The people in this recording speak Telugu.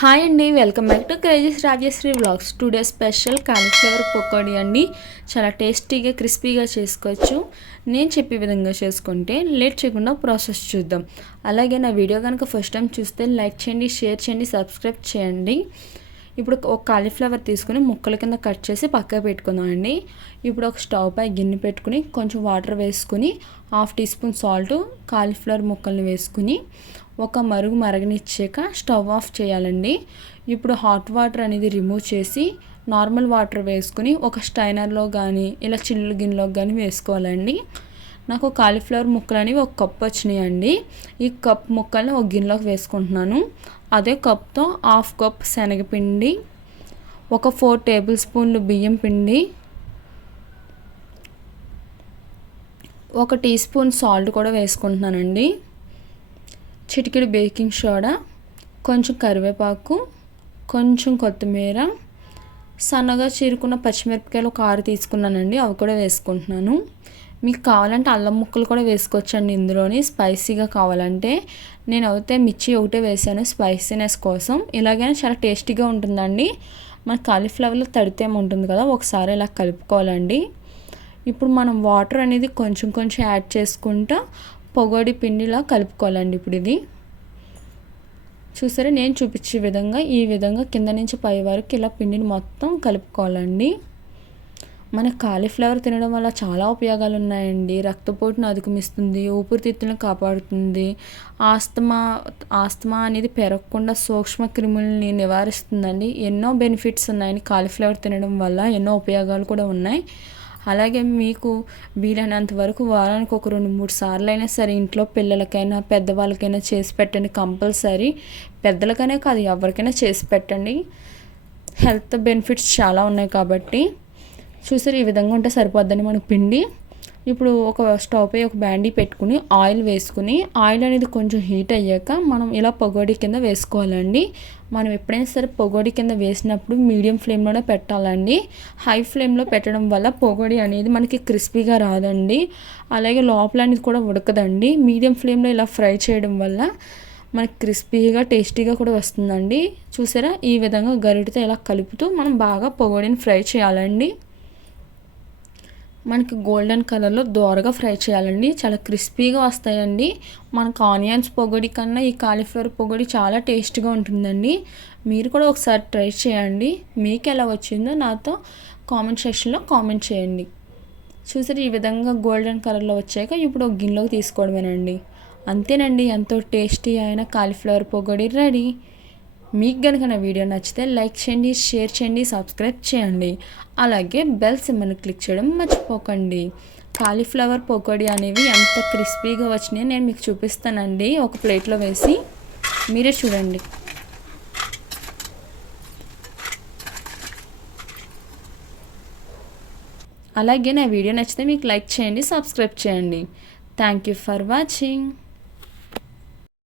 హాయ్ అండి welcome back to crazies Rajashree vlogs. Today special cauliflower pakodi అండి. చాలా టేస్టీగా క్రిస్పీగా చేసుకోవచ్చు. నేను చెప్పే విధంగా చేసుకుంటే లేట్ చేయకుండా ప్రాసెస్ చూద్దాం. అలాగే నా వీడియో కనుక ఫస్ట్ టైం చూస్తే లైక్ చేయండి షేర్ చేయండి సబ్స్క్రైబ్ చేయండి. ఇప్పుడు ఒక కాలీఫ్లవర్ తీసుకుని ముక్కల కింద కట్ చేసి పక్కకు పెట్టుకుందాం అండి. ఇప్పుడు ఒక స్టవ్ పై గిన్నె పెట్టుకుని కొంచెం వాటర్ వేసుకుని half teaspoon salt cauliflower ముక్కల్ని వేసుకుని ఒక మరుగు మరగనిచ్చాక స్టవ్ ఆఫ్ చేయాలండి. ఇప్పుడు హాట్ వాటర్ అనేది రిమూవ్ చేసి నార్మల్ వాటర్ వేసుకుని ఒక స్టైనర్లో కానీ ఇలా చిల్లు గిన్నెలోకి కానీ వేసుకోవాలండి. నాకు కాలీఫ్లవర్ ముక్కలు అనేవి ఒక కప్ వచ్చినాయండి. ఈ కప్ ముక్కల్ని ఒక గిన్నెలోకి వేసుకుంటున్నాను. అదే కప్తో హాఫ్ కప్ శనగపిండి ఒక ఫోర్ టేబుల్ స్పూన్లు బియ్యం పిండి ఒక టీ స్పూన్ సాల్ట్ కూడా వేసుకుంటున్నానండి. చిటికెడు బేకింగ్ సోడా కొంచెం కరివేపాకు కొంచెం కొత్తిమీర సన్నగా చీరుకున్న పచ్చిమిరపకాయలు ఒక ఆరు తీసుకున్నానండి అవి కూడా వేసుకుంటున్నాను. మీకు కావాలంటే అల్లం ముక్కలు కూడా వేసుకోవచ్చండి ఇందులోని స్పైసీగా కావాలంటే. నేను అయితే మిర్చి ఒకటే వేసాను స్పైసీనెస్ కోసం. ఇలాగైనా చాలా టేస్టీగా ఉంటుందండి. మన కాలీఫ్లవర్లో తడితే ఉంటుంది కదా ఒకసారి ఇలా కలుపుకోవాలండి. ఇప్పుడు మనం వాటర్ అనేది కొంచెం కొంచెం యాడ్ చేసుకుంటూ పొగడి పిండిలా కలుపుకోవాలండి ఇప్పుడు ఇది. చూసారా నేను చూపించే విధంగా ఈ విధంగా కింద నుంచి పై వరకు ఇలా పిండిని మొత్తం కలుపుకోవాలండి. మన కాలీఫ్లవర్ తినడం వల్ల చాలా ఉపయోగాలు ఉన్నాయండి రక్తపోటును అధిగమిస్తుంది ఊపిరితిత్తులను కాపాడుతుంది. ఆస్తమా ఆస్తమా అనేది పెరగకుండా సూక్ష్మ క్రిములని నివారిస్తుందండి. ఎన్నో బెనిఫిట్స్ ఉన్నాయండి కాలీఫ్లవర్ తినడం వల్ల ఎన్నో ఉపయోగాలు కూడా ఉన్నాయి. అలాగే మీకు వీలైనంత వరకు వారానికి ఒక రెండు మూడు సార్లు అయినా సరే ఇంట్లో పిల్లలకైనా పెద్దవాళ్ళకైనా చేసి పెట్టండి కంపల్సరీ. పెద్దలకైనా కాదు ఎవరికైనా చేసి పెట్టండి. హెల్త్ బెనిఫిట్స్ చాలా ఉన్నాయి కాబట్టి చూసారు ఈ విధంగా ఉంటే సరిపోద్దని మనకు పిండి. ఇప్పుడు ఒక స్టవ్ పై ఒక బ్యాండీ పెట్టుకుని ఆయిల్ వేసుకుని ఆయిల్ అనేది కొంచెం హీట్ అయ్యాక మనం ఇలా పొగోడి కింద వేసుకోవాలండి. మనం ఎప్పుడైనా సరే పొగోడి కింద వేసినప్పుడు మీడియం ఫ్లేమ్లోనే పెట్టాలండి. హై ఫ్లేమ్లో పెట్టడం వల్ల పొగోడి అనేది మనకి క్రిస్పీగా రాదండి. అలాగే లోపల అనేది కూడా ఉడకదండి. మీడియం ఫ్లేమ్లో ఇలా ఫ్రై చేయడం వల్ల మనకి క్రిస్పీగా టేస్టీగా కూడా వస్తుందండి. చూసారా? ఈ విధంగా గరిటతో ఇలా కలుపుతూ మనం బాగా పొగోడిని ఫ్రై చేయాలండి. మనకి గోల్డెన్ కలర్లో దోరగా ఫ్రై చేయాలండి. చాలా క్రిస్పీగా వస్తాయండి. మనకు ఆనియన్స్ పొగడి కన్నా ఈ కాలీఫ్లవర్ పొగడి చాలా టేస్ట్గా ఉంటుందండి. మీరు కూడా ఒకసారి ట్రై చేయండి. మీకు ఎలా వచ్చిందో నాతో కామెంట్ సెక్షన్లో కామెంట్ చేయండి. చూసారు ఈ విధంగా గోల్డెన్ కలర్లో వచ్చాక ఇప్పుడు ఒక గిన్నెలోకి తీసుకోవడమేనండి. అంతేనండి ఎంతో టేస్టీ అయిన కాలీఫ్లవర్ పొగడి రెడీ. మీకు కనుక నా వీడియో నచ్చితే లైక్ చేయండి షేర్ చేయండి సబ్స్క్రైబ్ చేయండి. అలాగే బెల్ సిమ్మని క్లిక్ చేయడం మర్చిపోకండి. కాలీఫ్లవర్ పకోడీ అనేవి ఎంత క్రిస్పీగా వచ్చినాయో నేను మీకు చూపిస్తానండి. ఒక ప్లేట్లో వేసి మీరే చూడండి. అలాగే నా వీడియో నచ్చితే మీకు లైక్ చేయండి సబ్స్క్రైబ్ చేయండి. Thank you for watching.